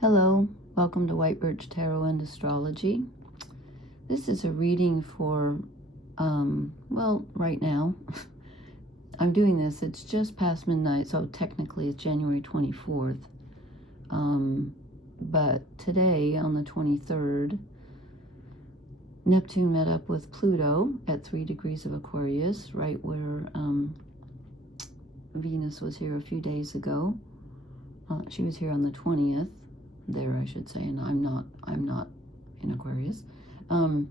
Hello, welcome to White Birch Tarot and Astrology. This is a reading for, right now. I'm doing this, it's just past midnight, so technically it's January 24th. But today, on the 23rd, Neptune met up with Pluto at 3 degrees of Aquarius, right where Venus was here a few days ago. She was here on the 20th. There, I should say, and I'm not in Aquarius. And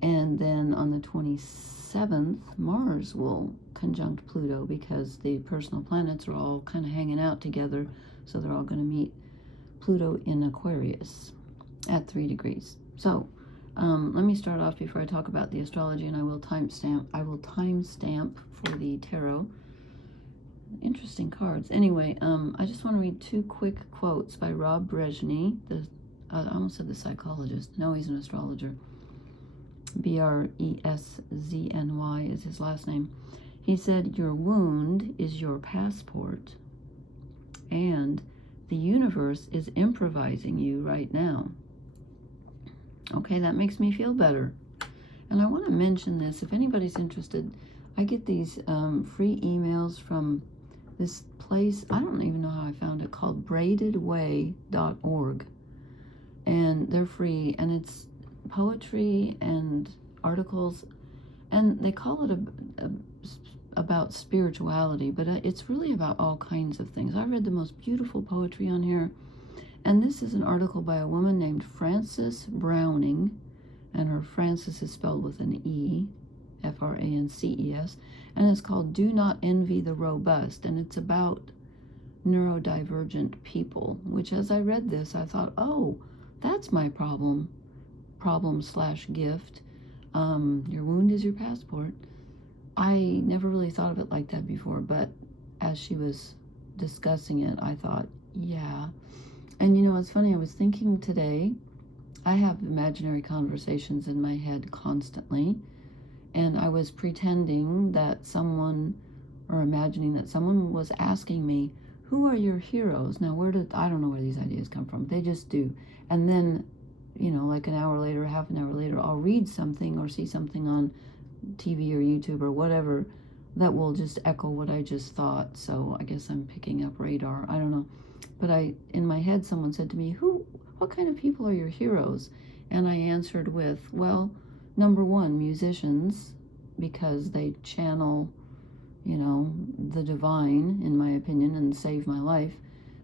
then on the 27th, Mars will conjunct Pluto because the personal planets are all kind of hanging out together, so they're all going to meet Pluto in Aquarius at 3 degrees. So let me start off before I talk about the astrology, and I will timestamp for the tarot. Interesting cards. Anyway, I just want to read two quick quotes by Rob Brezhny, I almost said the psychologist. No, he's an astrologer. Breszny is his last name. He said, "Your wound is your passport, and the universe is improvising you right now." Okay, that makes me feel better. And I want to mention this, if anybody's interested, I get these free emails from this place, I don't even know how I found it, called braidedway.org. And they're free, and it's poetry and articles, and they call it about spirituality, but it's really about all kinds of things. I read the most beautiful poetry on here, and this is an article by a woman named Frances Browning, and her Frances is spelled with an E, Frances, and it's called "Do Not Envy the Robust," and it's about neurodivergent people, which as I read this, I thought, oh, that's my problem/gift. Your wound is your passport. I never really thought of it like that before, but as she was discussing it, I thought, yeah. And you know, it's funny, I was thinking today, I have imaginary conversations in my head constantly, and I was pretending that imagining that someone was asking me, who are your heroes? Now, I don't know where these ideas come from. They just do. And then, like an hour later, half an hour later, I'll read something or see something on TV or YouTube or whatever that will just echo what I just thought. So I guess I'm picking up radar. I don't know. But in my head, someone said to me, what kind of people are your heroes? And I answered with, well, number one, musicians, because they channel, the divine, in my opinion, and save my life.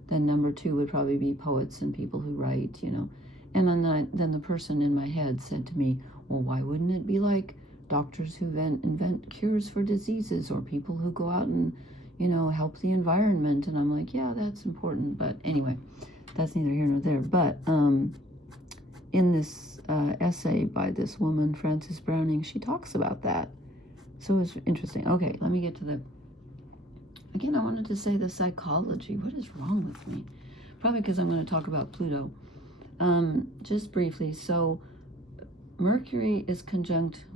Then number two would probably be poets and people who write, And then the person in my head said to me, well, why wouldn't it be like doctors who invent cures for diseases, or people who go out and, help the environment? And I'm like, yeah, that's important. But anyway, that's neither here nor there. But in this essay by this woman, Frances Browning, she talks about that. So it's interesting. Okay, let me get to again, I wanted to say the psychology. What is wrong with me? Probably because I'm going to talk about Pluto. Just briefly, so Mercury was conjunct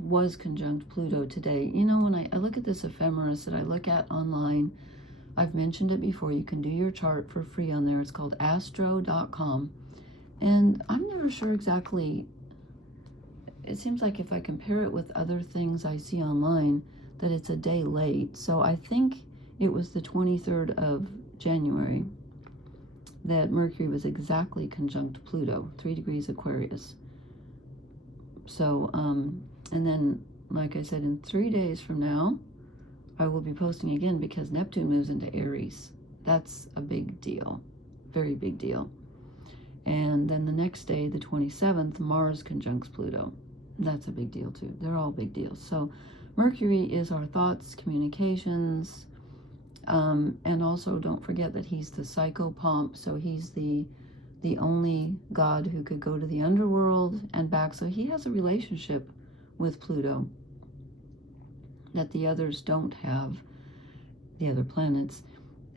Pluto today. When I look at this ephemeris that I look at online, I've mentioned it before. You can do your chart for free on there. It's called astro.com. And I'm never sure exactly. It seems like if I compare it with other things I see online, that it's a day late. So I think it was the 23rd of January that Mercury was exactly conjunct Pluto, 3 degrees Aquarius. So, and then, like I said, in 3 days from now, I will be posting again because Neptune moves into Aries. That's a big deal, very big deal. And then the next day, the 27th, Mars conjuncts Pluto. That's a big deal too. They're all big deals. So Mercury is our thoughts, communications, and also don't forget that he's the psychopomp. So he's the only god who could go to the underworld and back. So he has a relationship with Pluto that the others don't have, the other planets.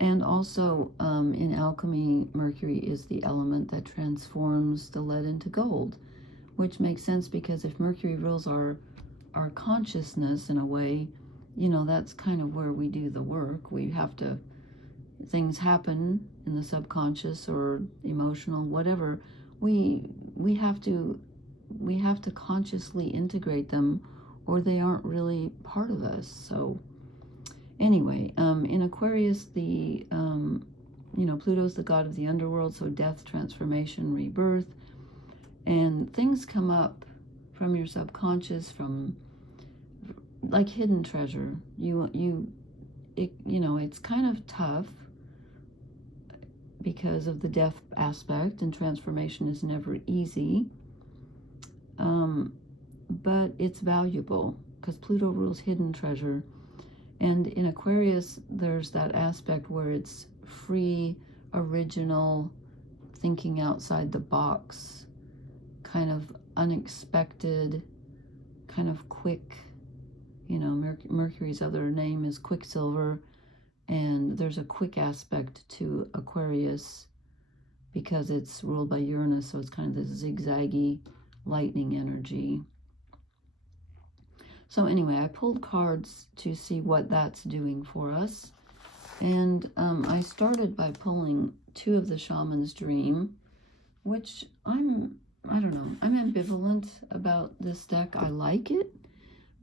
And also in alchemy, Mercury is the element that transforms the lead into gold, which makes sense because if Mercury rules our consciousness in a way, that's kind of where we do the work. We have to things happen in the subconscious or emotional, whatever, we have to consciously integrate them, or they aren't really part of us. So anyway, in Aquarius, the Pluto's the god of the underworld, so death, transformation, rebirth, and things come up from your subconscious, from like hidden treasure. It's kind of tough because of the death aspect, and transformation is never easy. But it's valuable because Pluto rules hidden treasure. And in Aquarius, there's that aspect where it's free, original, thinking outside the box, kind of unexpected, kind of quick. Mercury's other name is Quicksilver, and there's a quick aspect to Aquarius because it's ruled by Uranus, so it's kind of this zigzaggy lightning energy. So anyway, I pulled cards to see what that's doing for us. And I started by pulling 2 of the Shaman's Dream, which I don't know, I'm ambivalent about this deck. I like it,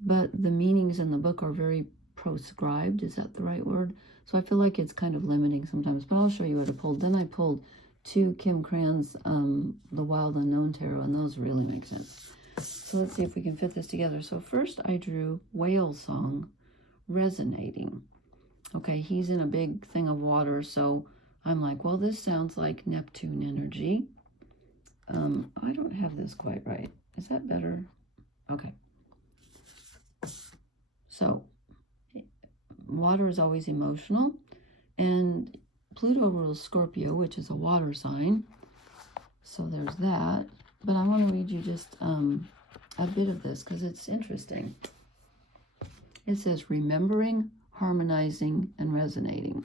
but the meanings in the book are very proscribed. Is that the right word? So I feel like it's kind of limiting sometimes, but I'll show you what I pulled. Then I pulled 2 Kim Cran's The Wild Unknown Tarot, and those really make sense. So let's see if we can fit this together. So first I drew Whale Song, Resonating. Okay, he's in a big thing of water, so I'm like, well, this sounds like Neptune energy. I don't have this quite right. Is that better? Okay. So water is always emotional, and Pluto rules Scorpio, which is a water sign. So there's that. But I want to read you just a bit of this because it's interesting. It says, remembering, harmonizing, and resonating.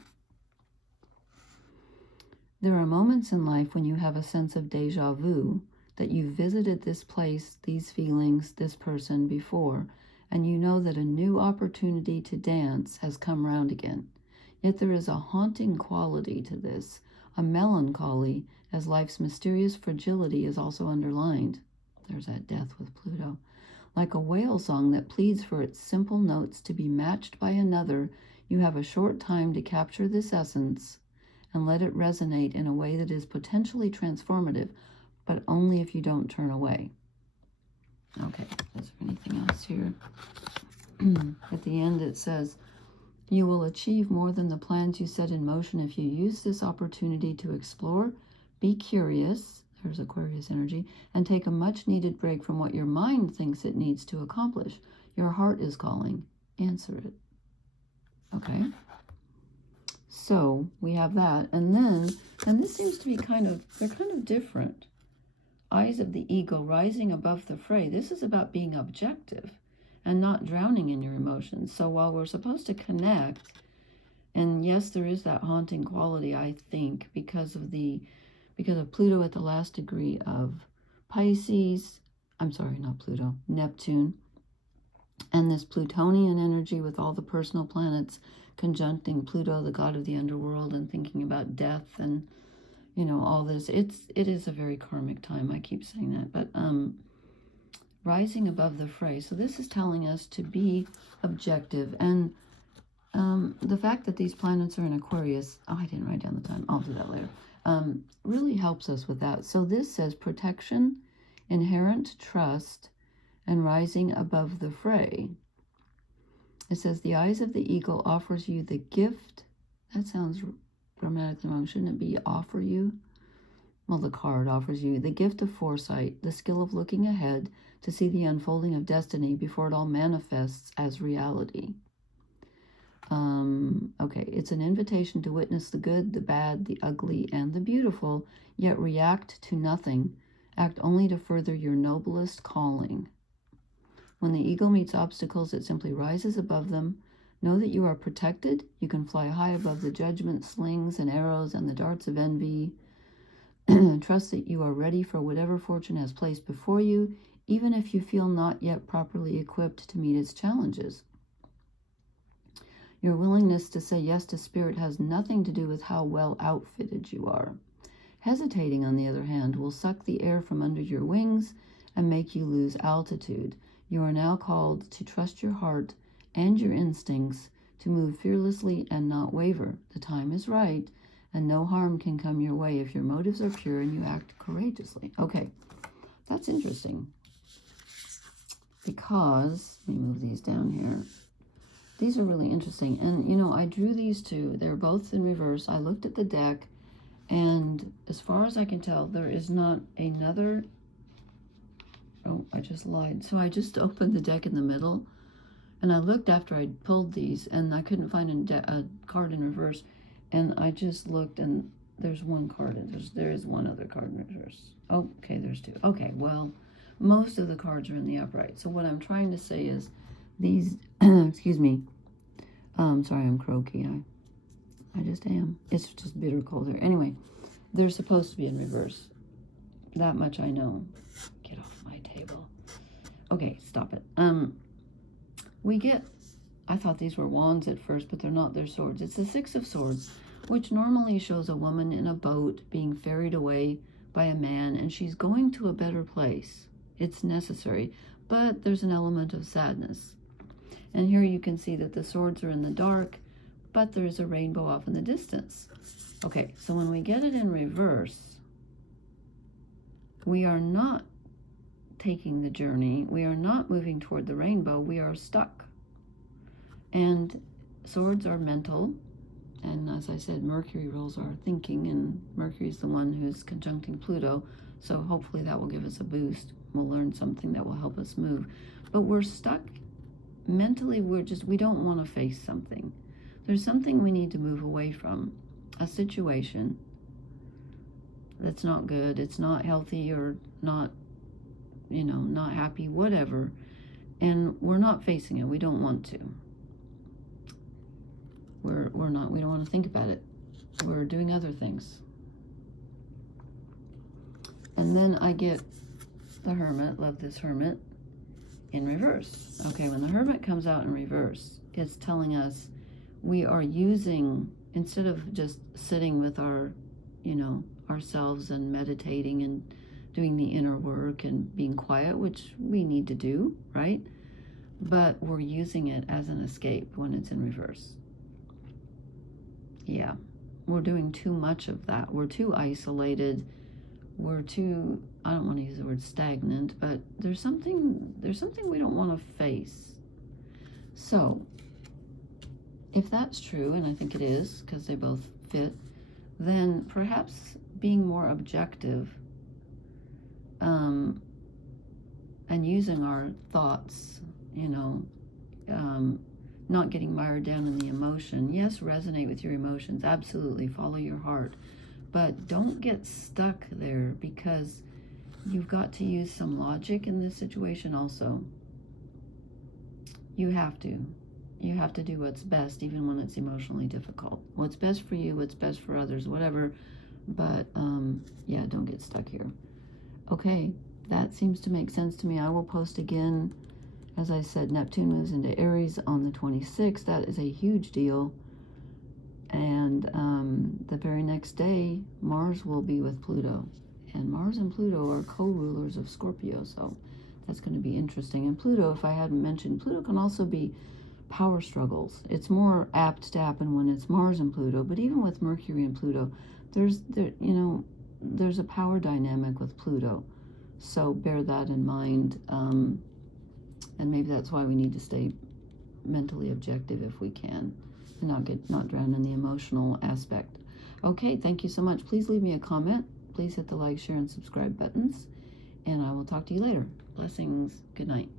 There are moments in life when you have a sense of deja vu, that you visited this place, these feelings, this person before, and you know that a new opportunity to dance has come round again. Yet there is a haunting quality to this, a melancholy, as life's mysterious fragility is also underlined. There's that death with Pluto. Like a whale song that pleads for its simple notes to be matched by another, you have a short time to capture this essence and let it resonate in a way that is potentially transformative, but only if you don't turn away. Okay, is there anything else here? At the end it says, you will achieve more than the plans you set in motion if you use this opportunity to explore, be curious, there's Aquarius energy, and take a much needed break from what your mind thinks it needs to accomplish. Your heart is calling. Answer it. Okay. So we have that. And this seems to be they're kind of different. Eyes of the ego rising above the fray. This is about being objective and not drowning in your emotions. So while we're supposed to connect, and yes, there is that haunting quality, I think, because of Pluto at the last degree of Pisces. I'm sorry, not Pluto, Neptune. And this Plutonian energy with all the personal planets conjuncting Pluto, the god of the underworld, and thinking about death and, all this. It is a very karmic time. I keep saying that. But rising above the fray. So this is telling us to be objective. And the fact that these planets are in Aquarius, I didn't write down the time. I'll do that later. Really helps us with that. So this says protection, inherent trust, and rising above the fray. It says the eyes of the eagle offers you the gift. That sounds grammatically wrong. Shouldn't it be offer you? Well, the card offers you the gift of foresight, the skill of looking ahead to see the unfolding of destiny before it all manifests as reality. Okay, it's an invitation to witness the good, the bad, the ugly, and the beautiful, yet react to nothing. Act only to further your noblest calling. When the eagle meets obstacles, it simply rises above them. Know that you are protected. You can fly high above the judgment, slings, and arrows, and the darts of envy. Trust that you are ready for whatever fortune has placed before you, even if you feel not yet properly equipped to meet its challenges. Your willingness to say yes to spirit has nothing to do with how well outfitted you are. Hesitating, on the other hand, will suck the air from under your wings and make you lose altitude. You are now called to trust your heart and your instincts, to move fearlessly and not waver. The time is right, and no harm can come your way if your motives are pure and you act courageously. Okay, that's interesting. Because, let me move these down here. These are really interesting. And, you know, I drew these two. They're both in reverse. I looked at the deck, and as far as I can tell, there is not another... Oh, I just lied. So I just opened the deck in the middle, and I looked after I pulled these, and I couldn't find a card in reverse. And I just looked, and there's one card. There is one other card in reverse. Oh, okay, there's two. Okay, well, most of the cards are in the upright. So what I'm trying to say is these, excuse me. Sorry, I'm croaky. I just am. It's just bitter cold here. Anyway, they're supposed to be in reverse. That much I know. Get off my table. Okay, stop it. We get, I thought these were wands at first, but they're not. They're swords. It's the Six of Swords, which normally shows a woman in a boat being ferried away by a man, and she's going to a better place. It's necessary, but there's an element of sadness. And here you can see that the swords are in the dark, but there's a rainbow off in the distance. Okay, so when we get it in reverse, we are not taking the journey. We are not moving toward the rainbow. We are stuck. And swords are mental. And as I said, Mercury rules our thinking, and Mercury is the one who's conjuncting Pluto. So hopefully that will give us a boost. We'll learn something that will help us move. But we're stuck mentally. We don't want to face something. There's something we need to move away from. A situation that's not good. It's not healthy, or not, you know, not happy, whatever. And we're not facing it. We don't want to. We don't want to think about it. We're doing other things. And then I get the Hermit. Love this Hermit in reverse. Okay, when the Hermit comes out in reverse, it's telling us we are using, instead of just sitting with our, you know, ourselves and meditating and doing the inner work and being quiet, which we need to do, right? But we're using it as an escape when it's in reverse. Yeah, we're doing too much of that. We're too isolated. We're too, I don't want to use the word stagnant, but there's something we don't want to face. So if that's true, and I think it is, because they both fit, then perhaps being more objective, and using our thoughts, you know, not getting mired down in the emotion. Yes, resonate with your emotions. Absolutely. Follow your heart. But don't get stuck there, because you've got to use some logic in this situation also. You have to. You have to do what's best, even when it's emotionally difficult. What's best for you, what's best for others, whatever. But, yeah, don't get stuck here. Okay, that seems to make sense to me. I will post again. As I said, Neptune moves into Aries on the 26th. That is a huge deal. And the very next day, Mars will be with Pluto. And Mars and Pluto are co-rulers of Scorpio. So that's going to be interesting. And Pluto, if I hadn't mentioned, Pluto can also be power struggles. It's more apt to happen when it's Mars and Pluto. But even with Mercury and Pluto, there's a power dynamic with Pluto. So bear that in mind. And maybe that's why we need to stay mentally objective if we can, and not drown in the emotional aspect. Okay, thank you so much. Please leave me a comment. Please hit the like, share, and subscribe buttons. And I will talk to you later. Blessings. Good night.